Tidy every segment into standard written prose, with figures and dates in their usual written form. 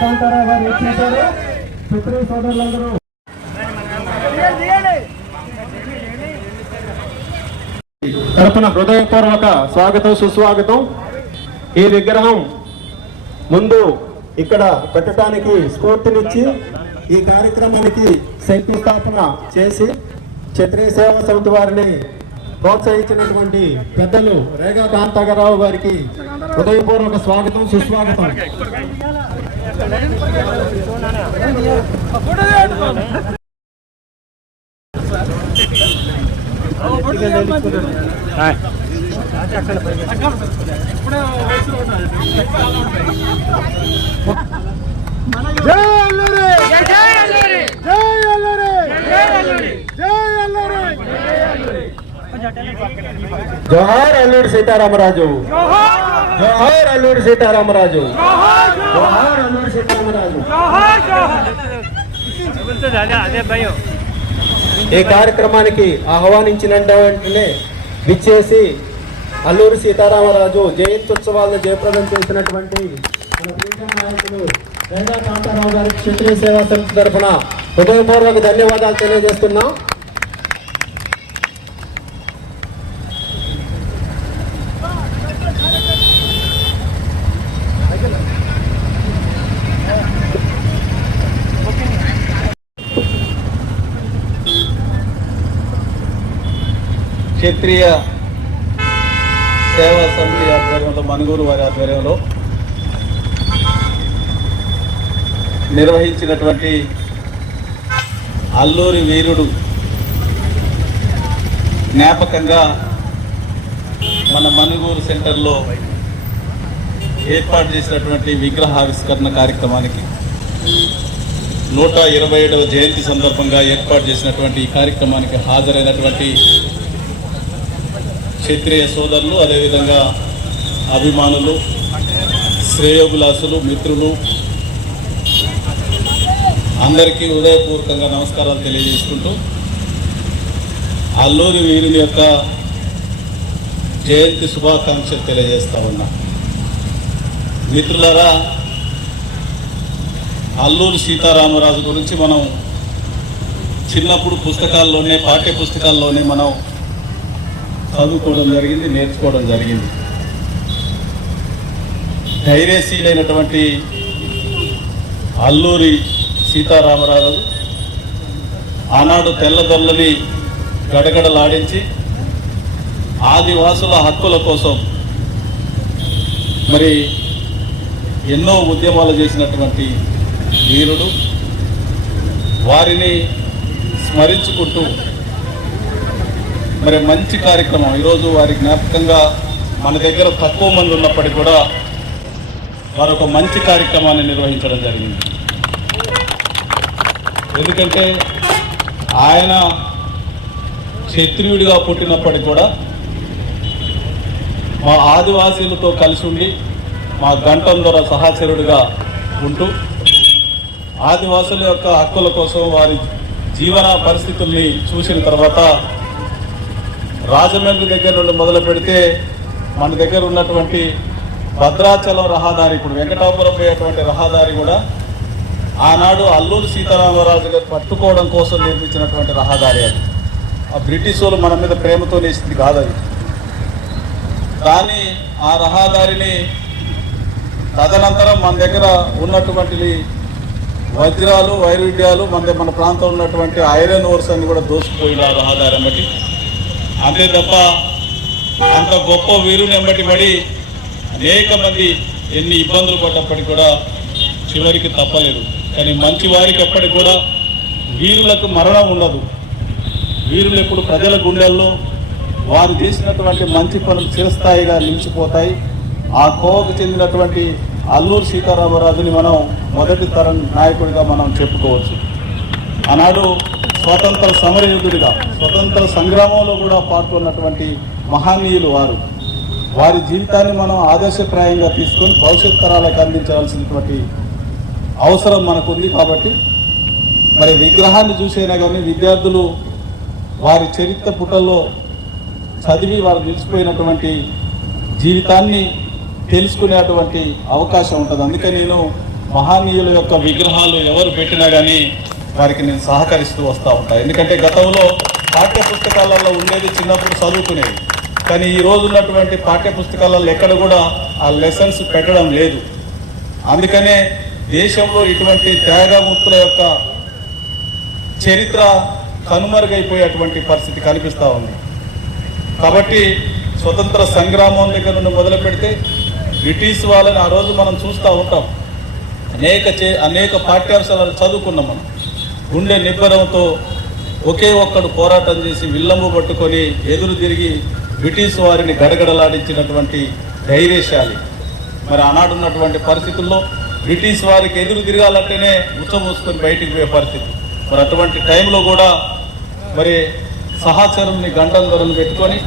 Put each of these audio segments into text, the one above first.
కాంతారావు గారు వచ్చేసారు. పితృ సోదరులందరూ తరపున హృదయపూర్వక స్వాగతం సుస్వాగతం. ఈ విగ్రహం ముందు ఇక్కడ పెట్టడానికి స్ఫూర్తినిచ్చి ఈ కార్యక్రమానికి శంకుస్థాపన చేసి క్షత్రియ సేవా సమితి వారిని ప్రోత్సహించినటువంటి పెద్దలు రేగా కాంతారావు గారికి హృదయపూర్వక స్వాగతం సుస్వాగతం. జోహార్ అల్లూరి సీతారామరాజు, జోహార్ అల్లూరి సీతారామరాజు, జోహార్ అల్లూరి సీతారామరాజు. ఈ కార్యక్రమానికి ఆహ్వానించిన వెంటనే విచ్చేసి అల్లూరి సీతారామరాజు జయంత్యుత్సవాలను జయప్రదం చేసినటువంటి మన ప్రీతం నాయకులు రేగా కాంతారావు గారికి క్షత్రియ సేవా సమితి తరఫున హృదయపూర్వక ధన్యవాదాలు తెలియజేస్తున్నాం. క్షత్రియ సేవా సమితి ఆధ్వర్యంలో మనుగూరు వారి ఆధ్వర్యంలో నిర్వహించినటువంటి అల్లూరి వీరుడు జ్ఞాపకంగా మన మనుగూరు సెంటర్లో ఏర్పాటు చేసినటువంటి విగ్రహావిష్కరణ కార్యక్రమానికి 127వ జయంతి సందర్భంగా ఏర్పాటు చేసినటువంటి ఈ కార్యక్రమానికి హాజరైనటువంటి క్షత్రియ సోదరులు, అదేవిధంగా అభిమానులు, శ్రేయోభిలాసులు, మిత్రులు అందరికీ హృదయపూర్వకంగా నమస్కారాలు తెలియజేసుకుంటూ అల్లూరి వీరుని యొక్క జయంతి శుభాకాంక్షలు తెలియజేస్తా ఉన్నా. మిత్రులారా, అల్లూరి సీతారామరాజు గురించి మనం చిన్నప్పుడు పుస్తకాల్లోనే, పాఠ్య పుస్తకాల్లోనే మనం చదువుకోవడం జరిగింది, నేర్చుకోవడం జరిగింది. ధైర్యశీలైనటువంటి అల్లూరి సీతారామరాజు ఆనాడు తెల్లదొల్లని గడగడలాడించి ఆదివాసుల హక్కుల కోసం మరి ఎన్నో ఉద్యమాలు చేసినటువంటి వీరుడు. వారిని స్మరించుకుంటూ మరి మంచి కార్యక్రమం ఈరోజు వారి జ్ఞాపకంగా మన దగ్గర తక్కువ మంది ఉన్నప్పటికీ కూడా వారు ఒక మంచి కార్యక్రమాన్ని నిర్వహించడం జరిగింది. ఎందుకంటే ఆయన క్షత్రియుడిగా పుట్టినప్పటికీ కూడా మా ఆదివాసీలతో కలిసి ఉండి మా గంటం ద్వారా సహచరుడిగా ఉంటూ ఆదివాసుల యొక్క హక్కుల కోసం వారి జీవన పరిస్థితుల్ని చూసిన తర్వాత రాజమండ్రి దగ్గర నుండి మొదలు పెడితే మన దగ్గర ఉన్నటువంటి భద్రాచలం రహదారి, ఇప్పుడు వెంకటాపురం పోయేటువంటి రహదారి కూడా ఆనాడు అల్లూరి సీతారామరాజు గారు పట్టుకోవడం కోసం నిర్మించినటువంటి రహదారి. అది ఆ బ్రిటిష్ వాళ్ళు మన మీద ప్రేమతో వేసింది కాదు అది. కానీ ఆ రహదారిని తదనంతరం మన దగ్గర ఉన్నటువంటి వజ్రాలు, వైరుధ్యాలు, మన ప్రాంతంలో ఉన్నటువంటి ఐరన్ ఓర్స్ అని కూడా దోసుకుపోయింది ఆ రహదారి బట్టి. అంతే తప్ప అంత గొప్ప వీరుని వెంబటి పడి అనేక మంది ఎన్ని ఇబ్బందులు పడ్డప్పటికీ కూడా చివరికి తప్పలేదు. కానీ మంచి వారికి ఎప్పటికి కూడా వీరులకు మరణం ఉండదు. వీరులు ఎప్పుడు ప్రజల గుండెల్లో వారు చేసినటువంటి మంచి పనులు చిరస్థాయిగా నిలిచిపోతాయి. ఆ కోవకు చెందినటువంటి అల్లూరి సీతారామరాజుని మనం మొదటి తరం నాయకుడిగా మనం చెప్పుకోవచ్చు. ఆనాడు స్వతంత్ర సమరయోధుడిగా, స్వతంత్ర సంగ్రామంలో కూడా పాల్గొన్నటువంటి మహనీయులు వారు. వారి జీవితాన్ని మనం ఆదర్శప్రాయంగా తీసుకొని భవిష్యత్ తరాలకు అందించాల్సినటువంటి అవసరం మనకుంది. కాబట్టి మరి విగ్రహాన్ని చూసైనా కానీ విద్యార్థులు వారి చరిత్ర పుటల్లో చదివి వారు నిలిచిపోయినటువంటి జీవితాన్ని తెలుసుకునేటువంటి అవకాశం ఉంటుంది. అందుకే నేను మహానీయుల యొక్క విగ్రహాలు ఎవరు పెట్టినా కానీ వారికి నేను సహకరిస్తూ వస్తూ ఉంటాను. ఎందుకంటే గతంలో పాఠ్య పుస్తకాలలో ఉండేది చిన్నప్పుడు చదువుకునేది, కానీ ఈ రోజు ఉన్నటువంటి పాఠ్య పుస్తకాలలో ఎక్కడ కూడా ఆ లెసన్స్ పెట్టడం లేదు. అందుకనే దేశంలో ఇటువంటి త్యాగమూర్తుల యొక్క చరిత్ర కనుమరుగైపోయేటువంటి పరిస్థితి కనిపిస్తూ ఉంది. కాబట్టి స్వతంత్ర సంగ్రామం దగ్గర నుండి మొదలు పెడితే బ్రిటిష్ వాళ్ళని ఆ రోజు మనం చూస్తూ ఉంటాం. అనేక పాఠ్యాంశాలను చదువుకున్నాం. మనం గుండె నిబ్బరంతో ఒకే ఒక్కడు పోరాటం చేసి విల్లంబు పట్టుకొని ఎదురు తిరిగి బ్రిటిష్ వారిని గడగడలాడించినటువంటి ధైర్యశాలి. మరి ఆనాడున్నటువంటి పరిస్థితుల్లో బ్రిటిష్ వారికి ఎదురు తిరగాలంటేనే ఉచ్చమూసుకొని బయటికి పోయే పరిస్థితి. మరి అటువంటి టైంలో కూడా మరి సహచరుల్ని గంటందరుని పెట్టుకొని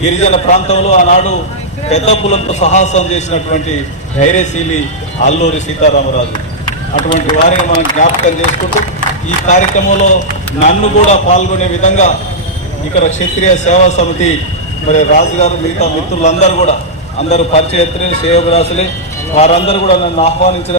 గిరిజన ప్రాంతంలో ఆనాడు పెద్ద పులంతో సాహసం చేసినటువంటి ధైర్యశీలి అల్లూరి సీతారామరాజు. అటువంటి వారిని మనం జ్ఞాపకం చేసుకుంటూ ఈ కార్యక్రమంలో నన్ను కూడా పాల్గొనే విధంగా ఇక్కడ క్షత్రియ సేవా సమితి మరి రాజుగారు మిగతా మిత్రులందరూ కూడా అందరూ పరిచయత్రులు శ్రేయోభిలాషులే వారందరూ కూడా నన్ను ఆహ్వానించిన